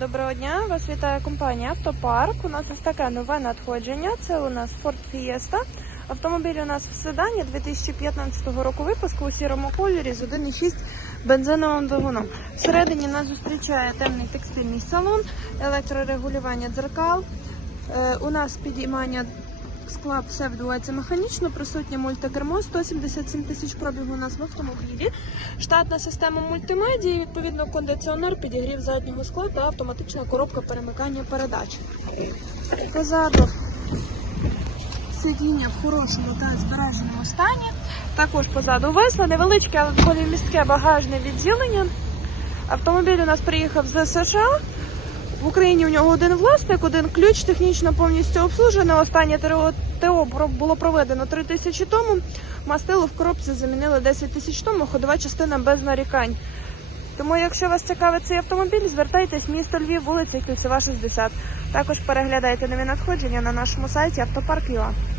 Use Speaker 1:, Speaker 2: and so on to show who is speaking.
Speaker 1: Доброго дня, вас вітає компанія Автопарк. У нас ось таке нове надходження. Це у нас Ford Fiesta. Автомобіль у нас в седані 2015 року випуску у сірому кольорі з 1,6 бензиновим двигуном. Всередині нас зустрічає темний текстильний салон, електрорегулювання дзеркал. Е, у нас підіймання скла все відбувається механічно, присутнє мультикермо, 177 тисяч пробігу у нас в автомобілі, штатна система мультимедії, відповідно кондиціонер, підігрів заднього скла та автоматична коробка перемикання передач. Позаду сидіння в хорошому та збереженому стані. Також позаду весла, невеличке, але доволі містке багажне відділення. Автомобіль у нас приїхав з США. Україні у нього один власник, один ключ, технічно повністю обслужений. Останнє ТО було проведено 3 тисячі тому. Мастило в коробці замінили 10 тисяч тому, ходова частина без нарікань. Тому, якщо вас цікавить цей автомобіль, звертайтесь місто Львів, вулиця Кільцева, 60. Також переглядайте нові надходження на нашому сайті автопарк.ua.